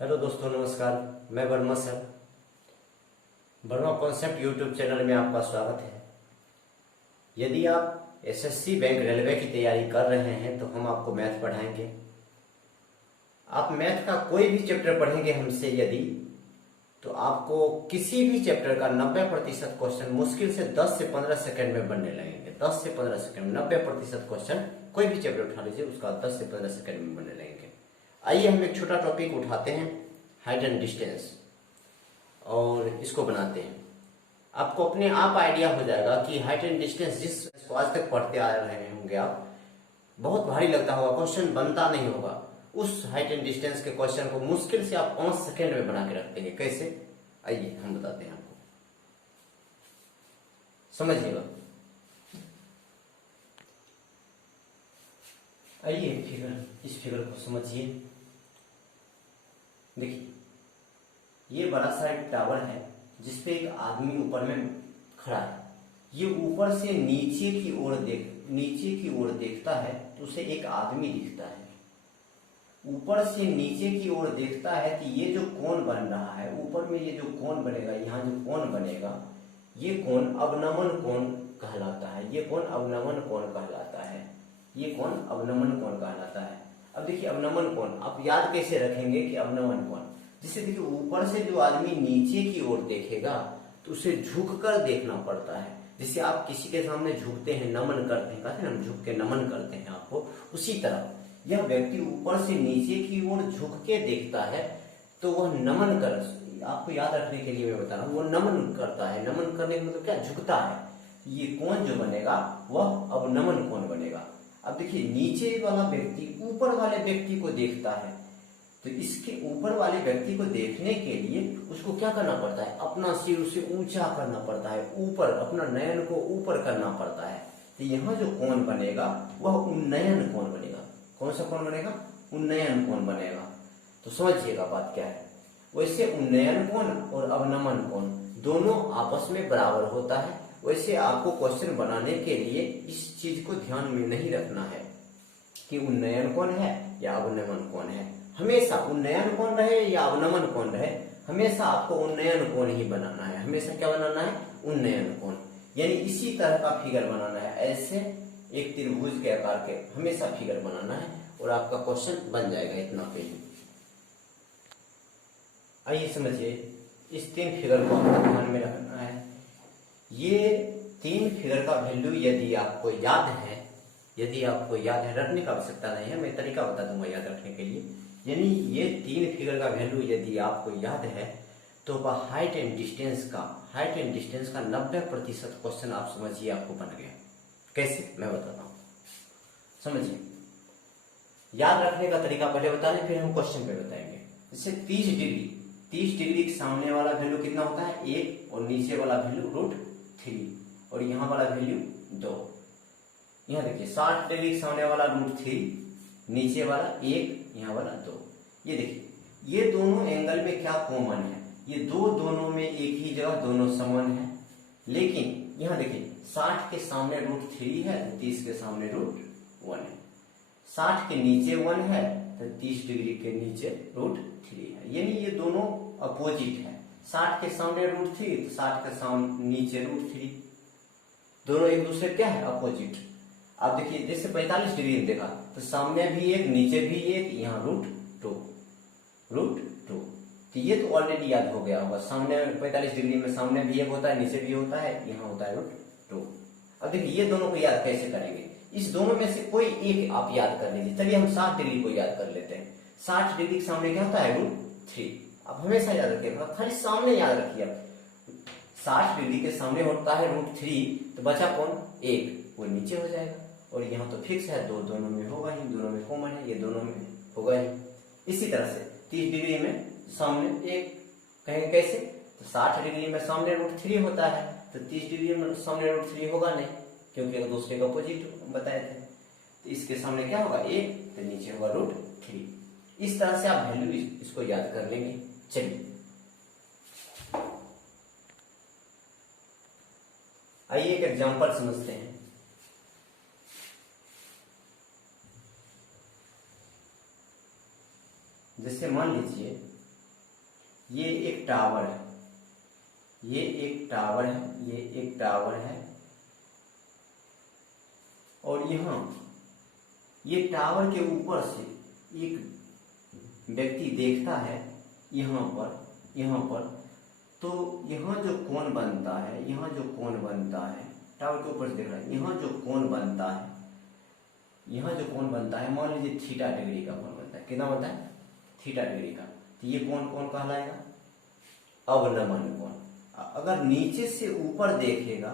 Hello दोस्तों, नमस्कार। मैं Verma sir, Verma concept YouTube channel में आपका स्वागत है। यदि आप एसएससी बैंक रेलवे की तैयारी कर रहे हैं तो हम आपको मैथ पढ़ाएंगे। आप मैथ का कोई भी चैप्टर पढ़ेंगे हमसे यदि, तो आपको किसी भी चैप्टर का 90% क्वेश्चन मुश्किल से 10 से 15 सेकंड में बनने लगेंगे। 10 से 15 सेकंड में 90% क्वेश्चन कोई भी चैप्टर उठा लीजिए, उसका 10 से 15 सेकंड में बनने लगेंगे। आइए हम एक छोटा टॉपिक उठाते हैं, हाइट एंड डिस्टेंस, और इसको बनाते हैं। आपको अपने आप आइडिया हो जाएगा कि हाइट एंड डिस्टेंस जिसको आज तक पढ़ते आ रहे होंगे आप, बहुत भारी लगता होगा, क्वेश्चन बनता नहीं होगा। उस हाइट एंड डिस्टेंस के क्वेश्चन को मुश्किल से आप 5 सेकंड में बना के रखते हैं। कैसे? आइए हम बताते हैं आपको, समझिएगा। आइए इस फिगर को समझिए। देखिए, ये बड़ा सा एक टावर है जिसपे एक आदमी ऊपर में खड़ा है। ये ऊपर से नीचे की ओर देखता है तो उसे एक आदमी दिखता है। ऊपर से नीचे की ओर देखता है कि ये जो कोण बन रहा है, ऊपर में ये जो कोण बनेगा, यहाँ जो कोण बनेगा, ये कोण अवनमन कोण कहलाता है। ये कोण अवनमन कोण कहलाता है। ये कोण अवनमन कोण कहलाता है। अब देखिए, अवनमन कोण आप याद कैसे रखेंगे कि अवनमन कोण, जिससे देखिए ऊपर से जो आदमी नीचे की ओर देखेगा तो उसे झुक कर देखना पड़ता है। जिससे आप किसी के सामने झुकते हैं, नमन करते हैं, कहते हैं हम झुक के नमन करते हैं आपको, उसी तरह यह व्यक्ति ऊपर से नीचे की ओर झुक के देखता है तो वह नमन कर, आपको याद रखने के लिए मैं बता रहा हूं, वो नमन करता है। नमन करने का मतलब क्या? झुकता है। ये कोण जो बनेगा वह अवनमन कोण बनेगा। अब देखिए, नीचे वाला व्यक्ति ऊपर वाले व्यक्ति को देखता है, तो इसके ऊपर वाले व्यक्ति को देखने के लिए उसको क्या करना पड़ता है? अपना सिर उसे ऊंचा करना पड़ता है, ऊपर अपना नयन को ऊपर करना पड़ता है। तो यहाँ जो कोण बनेगा वह उन्नयन कोण बनेगा। कौन सा कोण बनेगा? उन्नयन कोण बनेगा। तो समझिएगा बात क्या है। वैसे उन्नयन कोण और अवनमन कोण दोनों आपस में बराबर होता है। वैसे आपको क्वेश्चन बनाने के लिए इस चीज को ध्यान में नहीं रखना है कि उन्नयन कोण है या अवनमन कोण है। हमेशा उन्नयन कोण रहे या अवनमन कोण रहे, हमेशा आपको उन्नयन कोण ही बनाना है। हमेशा क्या बनाना है? उन्नयन कोण। यानी इसी तरह का फिगर बनाना है, ऐसे एक त्रिभुज के आकार के हमेशा फिगर बनाना है और आपका क्वेश्चन बन जाएगा इतना पे ही। आइए समझिए, इस 3 फिगर को आपको ध्यान में रखना है। ये 3 फिगर का वैल्यू यदि आपको याद है, रखने का आवश्यकता नहीं है, मैं तरीका बता दूंगा याद रखने के लिए। यानी ये 3 फिगर का वैल्यू यदि आपको याद है तो हाइट एंड डिस्टेंस का 90% क्वेश्चन आप समझिए आपको बन गया। कैसे? मैं बताता हूं, समझिए। याद रखने का तरीका पहले बताएं, फिर हम क्वेश्चन पे बताएंगे। जैसे 30 डिग्री के सामने वाला वैल्यू कितना होता है? 1, और नीचे वाला वैल्यू √3, और यहाँ वाला वैल्यू 2। यहाँ देखिए, 60 डिग्री के सामने वाला √3, नीचे वाला 1, यहाँ वाला 2। ये देखिए, ये दोनों एंगल में क्या कॉमन है? ये दोनों में एक ही जगह दोनों समान है। लेकिन यहाँ देखिए, 60 के सामने √3 है तो 30 के सामने √1 है। 60 के नीचे 1 है तो 30 डिग्री के नीचे √3 है। यानी ये दोनों अपोजिट है। 60 के सामने √3 तो 60 के सामने नीचे √3, दोनों एक दूसरे क्या है? अपोजिट। अब देखिए, जैसे 45 डिग्री में देखा तो सामने भी एक, नीचे भी एक, यहाँ √2। तो ये तो ऑलरेडी याद हो गया होगा। सामने 45 डिग्री में सामने भी एक होता है, नीचे भी होता है, यहाँ होता है √2। अब देखिए, ये दोनों को याद कैसे करेंगे? इस दोनों में से कोई एक आप याद कर लीजिए। चलिए हम 60 डिग्री को याद कर लेते हैं। 60 डिग्री के सामने क्या होता है? √3। आप हमेशा याद रखिएगा, खाली सामने याद रखिए आप। 60 डिग्री के सामने होता है √3, तो बचा कौन? 1, वो नीचे हो जाएगा। और यहाँ तो फिक्स है, दोनों में होगा ही, दोनों में कॉमन है, ये दोनों में होगा ही। इसी तरह से 30 डिग्री में सामने 1 कहेंगे कैसे? तो 60 डिग्री में सामने √3 होता है, तो 30 डिग्री में सामने √3 होगा नहीं, क्योंकि एक दूसरे का अपोजिट बताए थे। तो इसके सामने क्या होगा? 1, तो नीचे होगा √3। इस तरह से आप वैल्यू इसको याद कर लेंगे। चलिए आइए एक एग्जांपल समझते हैं। जैसे मान लीजिए ये एक टावर है, ये एक टावर है, ये एक टावर है, और यहाँ ये टावर के ऊपर से एक व्यक्ति देखता है यहाँ पर, तो यहाँ जो कोण बनता है, यहाँ जो कोण बनता है, टावर के ऊपर से देख रहा है, यहाँ जो कोण बनता है, यहाँ जो कोण बनता है, मान लीजिए थीटा डिग्री का कोण बनता है। कितना बनता है? थीटा डिग्री का। तो ये कोण कौन कहलाएगा? अवनमन कोण। अगर नीचे से ऊपर देखेगा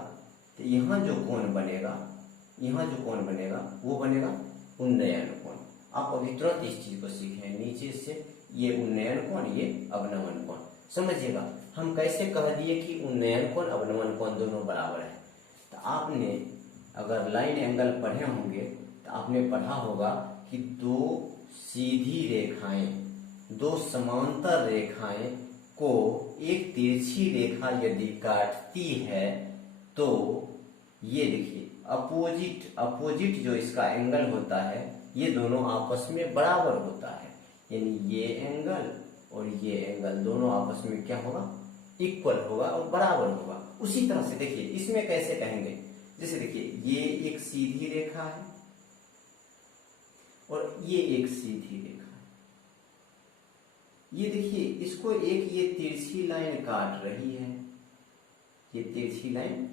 तो यहाँ जो कोण बनेगा, यहाँ जो कोण बनेगा वो बनेगा उन्नयन कोण। आप अभी तुरंत इस चीज को सीखे हैं, नीचे से ये उन्नयन कोण, ये अवनमन कोण। समझिएगा, हम कैसे कह दिए कि उन्नयन कोण अवनमन कोण दोनों बराबर है। तो आपने अगर लाइन एंगल पढ़े होंगे तो आपने पढ़ा होगा कि दो सीधी रेखाएं, दो समांतर रेखाएं को एक तिरछी रेखा यदि काटती है तो ये देखिए अपोजिट जो इसका एंगल होता है, ये दोनों आपस में बराबर होता है। यानी ये एंगल और ये एंगल दोनों आपस में क्या होगा? इक्वल होगा और बराबर होगा। उसी तरह से देखिए इसमें कैसे कहेंगे, जैसे देखिए ये एक सीधी रेखा है और ये एक सीधी रेखा है। ये देखिए इसको एक ये तिरछी लाइन काट रही है, ये तिरछी लाइन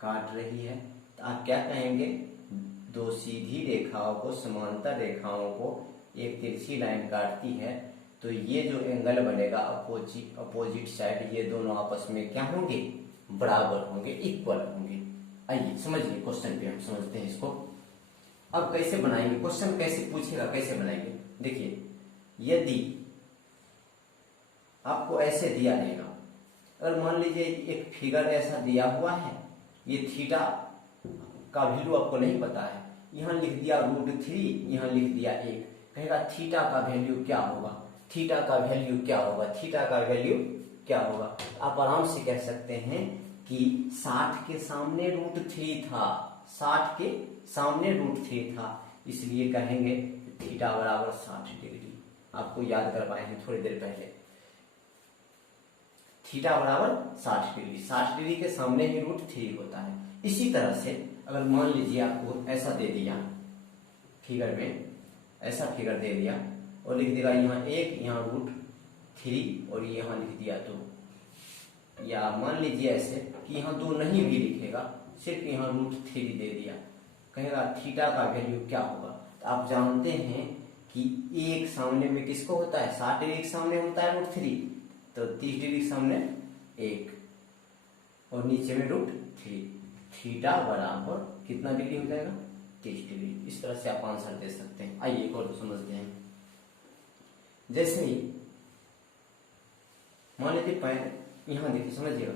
काट रही है। तो आप क्या कहेंगे? दो सीधी रेखाओं को, समांतर रेखाओं को एक तिरछी लाइन काटती है तो ये जो एंगल बनेगा अपोजिट साइड, ये दोनों आपस में क्या होंगे? बराबर होंगे, इक्वल होंगे। आइए समझिए क्वेश्चन पे हम समझते हैं इसको। अब कैसे बनाएंगे क्वेश्चन, कैसे पूछेगा, कैसे बनाएंगे? देखिए यदि आपको ऐसे दिया रहेगा, अगर मान लीजिए एक फिगर ऐसा दिया हुआ है, ये थीटा का वैल्यू आपको नहीं पता है, यहाँ लिख दिया √3, यहाँ लिख दिया 1, कहेगा थीटा का वैल्यू क्या होगा? थीटा का वैल्यू क्या होगा? थीटा का वैल्यू क्या होगा? आप आराम से कह सकते हैं कि 60 के सामने √3 था, 60 के सामने √3 था, इसलिए कहेंगे थीटा बराबर 60 डिग्री। आपको याद करवाए हैं थोड़ी देर पहले, थीटा बराबर 60 डिग्री, 60 डिग्री के सामने ही √3 होता है। इसी तरह से अगर मान लीजिए आपको ऐसा दे दिया फिगर में, ऐसा फिगर दे दिया और लिख देगा यहाँ 1, यहाँ √3 और यहाँ लिख दिया 2, या मान लीजिए ऐसे कि यहाँ 2 नहीं भी लिखेगा, सिर्फ यहाँ √3 दे दिया, कहेगा थीटा का वैल्यू क्या होगा? तो आप जानते हैं कि एक सामने में किसको होता है? 60 डिग्री के सामने होता है √3, तो 30 डिग्री के सामने 1 और नीचे में √3, थीटा बराबर कितना डिग्री हो जाएगा? 30 डिग्री। इस तरह से आप आंसर दे सकते हैं। आइए एक और समझते हैं। जैसे ही मान लीजिए यहाँ देखिए, समझिएगा,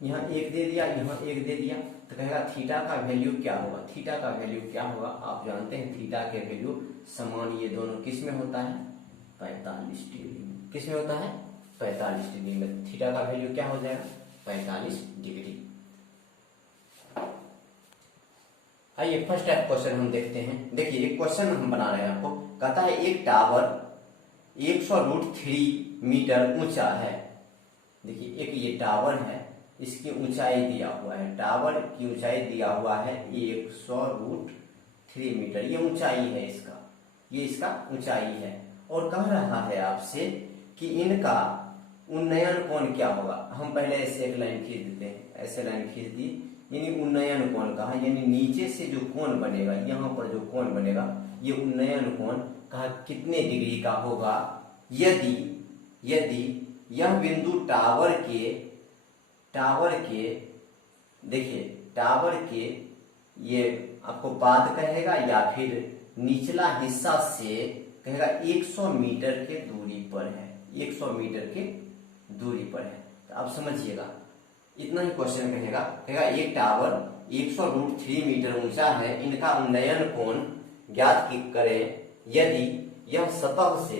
यहाँ 1 दे दिया, यहाँ 1 दे दिया, तो कहेगा थीटा का वैल्यू क्या होगा? थीटा का वैल्यू क्या होगा? आप जानते हैं थीटा के वैल्यू समान ये दोनों किस में होता है? 45 डिग्री में। किस में होता है? 45 डिग्री में। थीटा का वैल्यू क्या हो जाएगा? 45 डिग्री। आइए फर्स्ट टाइप क्वेश्चन हम देखते हैं। देखिए एक क्वेश्चन हम बना रहे हैं आपको, कहता है एक टावर 100√3 मीटर ऊंचा है। देखिए एक ये टावर है, इसकी ऊंचाई दिया हुआ है, टावर की ऊंचाई दिया हुआ है 100√3 मीटर, ये ऊंचाई है इसका, ये इसका ऊंचाई है। और कह रहा है आपसे कि इनका उन्नयन कोण क्या होगा? हम पहले ऐसे एक लाइन खींच देते हैं, ऐसे लाइन खींच दी, यानी उन्नयन कोण कहा, यानी नीचे से जो कोण बनेगा, यहाँ पर जो कोण बनेगा, ये उन्नयन कोण कहा कितने डिग्री का होगा? यदि यह बिंदु टावर के देखिए टावर के ये आपको पाद कहेगा या फिर निचला हिस्सा से कहेगा 100 मीटर के दूरी पर है, 100 मीटर के दूरी पर है। तो आप समझिएगा, इतना ही क्वेश्चन कहेगा एक टावर 100√3 मीटर ऊंचा है, इनका उन्नयन कोण ज्ञात करें यदि यह सतह से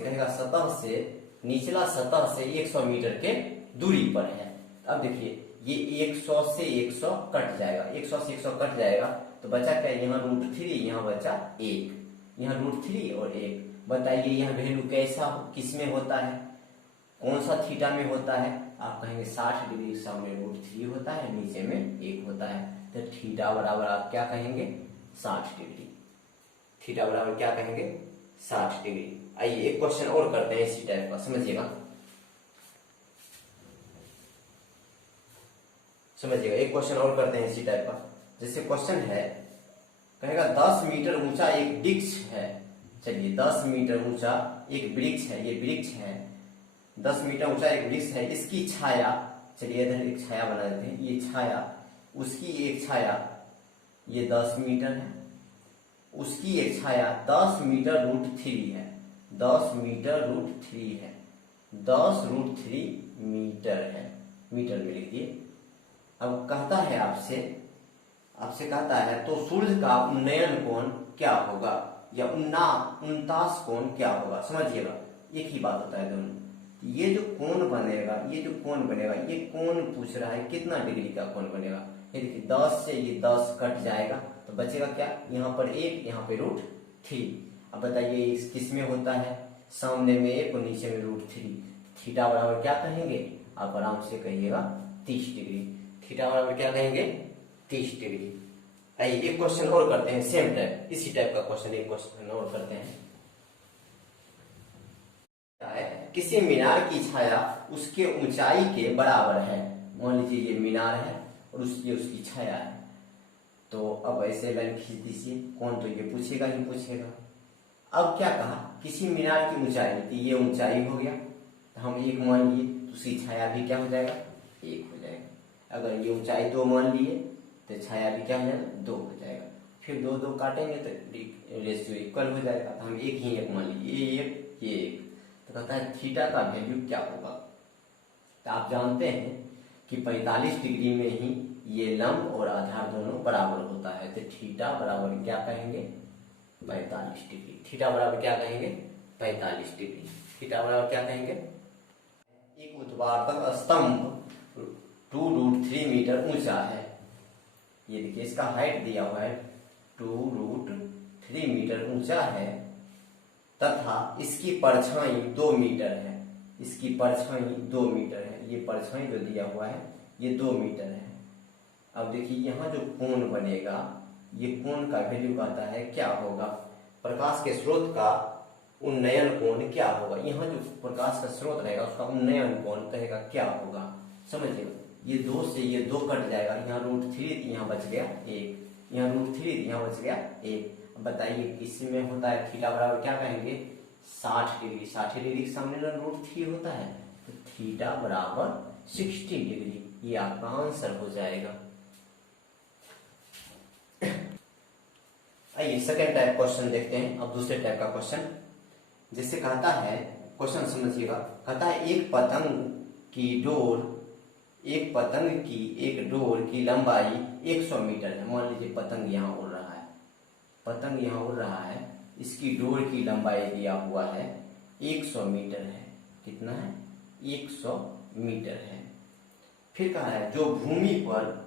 कहेगा सतह से निचला सतह से 100 मीटर के दूरी पर है। अब देखिए ये 100 से 100 कट जाएगा, 100 से 100 कट जाएगा, तो बचा क्या? यहाँ √3, यहाँ बचा 1, यहाँ √3 और 1। बताइए यहाँ वैल्यू कैसा किस में होता है, कौन सा थीटा में होता है? आप कहेंगे 60 डिग्री के सामने √3 होता है, नीचे में 1 होता है, तो थीटा बराबर आप क्या कहेंगे? 60 डिग्री। थीटा बराबर क्या कहेंगे? 60 डिग्री। आइए एक क्वेश्चन और करते हैं इसी टाइप का, समझिएगा समझिएगा। एक क्वेश्चन और करते हैं इसी टाइप का। जैसे क्वेश्चन है, कहेगा 10 मीटर ऊंचा एक वृक्ष है। चलिए 10 मीटर ऊंचा एक वृक्ष है, ये वृक्ष है, 10 मीटर ऊंचा एक वृक्ष है, इसकी छाया, चलिए इधर एक छाया बना देते हैं, ये छाया, उसकी एक छाया ये 10 मीटर है, उसकी एक छाया 10 मीटर √3 है, 10 मीटर √3 है, 10 √3 मीटर है, मीटर में लिख दिए। अब कहता है आपसे कहता है तो सूर्य का उन्नयन कोण क्या होगा, या 49 कोण क्या होगा? समझिएगा एक ही बात होता है दोनों। ये जो कोण बनेगा, ये जो कोण बनेगा, ये कोण पूछ रहा है कितना डिग्री का कोण बनेगा। ये देखिए 10 से ये 10 कट जाएगा तो बचेगा क्या? यहाँ पर 1, यहाँ पे √3। अब बताइए इस किस में होता है? सामने में 1 और नीचे में √3। थीटा बराबर क्या कहेंगे? आप आराम से कहिएगा 30 डिग्री। थीटा बराबर क्या कहेंगे? 30 डिग्री। आइए एक क्वेश्चन और करते हैं, सेम टाइप, इसी टाइप का क्वेश्चन, एक क्वेश्चन और करते हैं। किसी मीनार की छाया उसके ऊंचाई के बराबर है। मान लीजिए ये मीनार है और ये उसकी छाया है, तो अब ऐसे लाइन खींच दीजिए। कौन? तो ये पूछेगा ही पूछेगा। अब क्या कहा? किसी मीनार की ऊंचाई, तो ये ऊंचाई हो गया, तो हम 1 मान लिए, तो उसकी छाया भी क्या हो जाएगा? 1 हो जाएगा। अगर ये ऊंचाई 2 मान लिए तो छाया भी क्या हो जाएगा? 2 हो जाएगा। फिर 2 2 काटेंगे तो रेशियो इक्वल हो जाएगा, तो हम 1 मान लिए, ये 1। तो कहता है थीटा का वैल्यू क्या होगा? तो आप जानते हैं कि 45 डिग्री में ही ये लंब और आधार दोनों बराबर होता है, तो थीटा बराबर क्या कहेंगे? 45 डिग्री। थीटा बराबर क्या कहेंगे? 45 डिग्री। थीटा बराबर क्या कहेंगे? एक ऊर्ध्वाधर स्तंभ 2√3 मीटर ऊंचा है। ये देखिए इसका हाइट दिया हुआ है 2√3 मीटर ऊंचा है, तथा इसकी परछाई 2 मीटर है। इसकी परछाई 2 मीटर है, ये परछाई जो दिया हुआ है ये 2 मीटर है। अब देखिए यहाँ जो कोण बनेगा, ये कोण का वैल्यू कहता है क्या होगा? प्रकाश के स्रोत का उन्नयन कोण क्या होगा? यहाँ जो प्रकाश का स्रोत रहेगा उसका उन्नयन कोण कहेगा क्या होगा? समझिएगा ये 2 से ये 2 कट जाएगा, यहाँ √3 यहाँ बच गया 1, यहाँ √3 यहाँ बच गया 1। अब बताइए किसमें होता है? थीटा बराबर क्या कहेंगे? 60 डिग्री। 60 डिग्री के सामने √3 होता है, तो थीटा बराबर 60 डिग्री। ये आपका आंसर हो जाएगा। आइए सेकेंड टाइप क्वेश्चन देखते हैं। अब दूसरे टाइप का क्वेश्चन, जिससे कहता है, क्वेश्चन समझिएगा, कहता है एक डोर की लंबाई 100 मीटर है। मान लीजिए पतंग यहाँ उड़ रहा है, पतंग यहाँ उड़ रहा है, इसकी डोर की लंबाई दिया हुआ है 100 मीटर है। कितना है? 100 मीटर है। फिर कहा है जो भूमि पर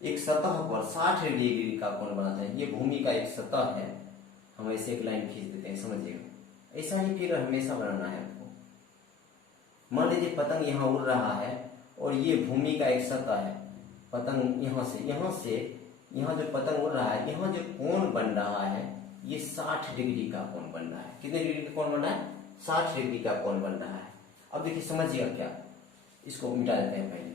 एक सतह पर 60 डिग्री का कोण बनाता है। ये भूमि का एक सतह है, हम ऐसे एक लाइन खींच देते हैं, समझिएगा। ऐसा ही फिगर हमेशा बनाना है आपको। मान लीजिए पतंग यहाँ उड़ रहा है और ये भूमि का एक सतह है। पतंग यहाँ से यहाँ जो पतंग उड़ रहा है, यहाँ जो कोण बन रहा है ये 60 डिग्री का कोण बन रहा है। कितने डिग्री का कोण बन रहा है? 60 डिग्री का कोण बन रहा है। अब देखिए समझिएगा क्या, इसको मिटा देते हैं पहले।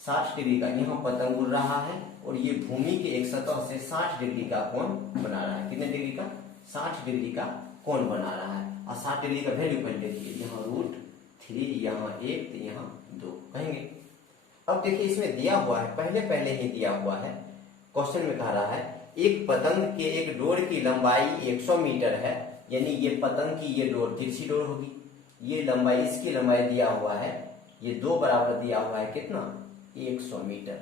60 डिग्री का यहाँ पतंग उड़ रहा है और ये भूमि के एक सतह से 60 डिग्री का कोण बना रहा है। कितने डिग्री का? 60 डिग्री का कोण बना रहा है। और 60 डिग्री का वैल्यू पहले देखिए, यहाँ √3, यहाँ 1, तो यहाँ 2 कहेंगे। अब देखिए इसमें दिया हुआ है, पहले ही दिया हुआ है। क्वेश्चन में कह रहा है एक पतंग के एक डोर की लंबाई 100 मीटर है, यानी ये पतंग की ये डोर तिरछी डोर होगी, ये लंबाई, इसकी लंबाई दिया हुआ है, ये 2 बराबर दिया हुआ है कितना? 100 मीटर।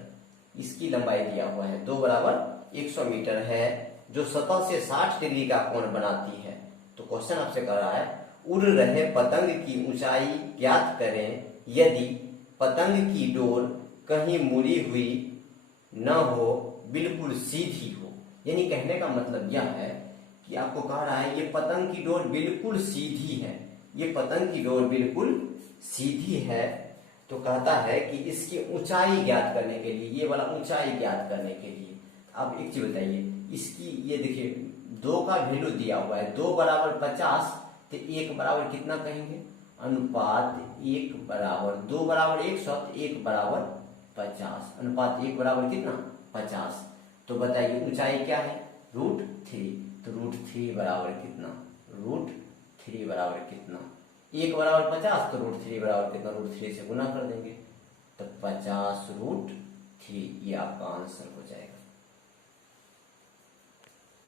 इसकी लंबाई दिया हुआ है 2 बराबर 100 मीटर है, जो सतह से 60 डिग्री का कोण बनाती है। तो क्वेश्चन आपसे कह रहा है उड़ रहे पतंग की ऊंचाई ज्ञात करें यदि पतंग की डोर कहीं मुड़ी हुई न हो, बिल्कुल सीधी हो। यानी कहने का मतलब यह है कि आपको कह रहा है ये पतंग की डोर बिल्कुल सीधी है, ये पतंग की डोर बिल्कुल सीधी है, तो कहता है कि इसकी ऊंचाई ज्ञात करने के लिए, ये वाला ऊंचाई ज्ञात करने के लिए आप एक चीज बताइए, इसकी ये देखिए 2 का वैल्यू दिया हुआ है, 2 बराबर 50, तो 1 बराबर कितना कहेंगे, अनुपात 1 बराबर 2 बराबर 100, तो 1 बराबर 50, अनुपात 1 बराबर कितना 50। तो बताइए ऊंचाई क्या है, √3, तो √3 बराबर कितना, √3 बराबर कितना, 1 बराबर 50, तो √3 बराबर कितना, √3 से गुना कर देंगे, तो 50 √3, ये आपका आंसर हो जाएगा।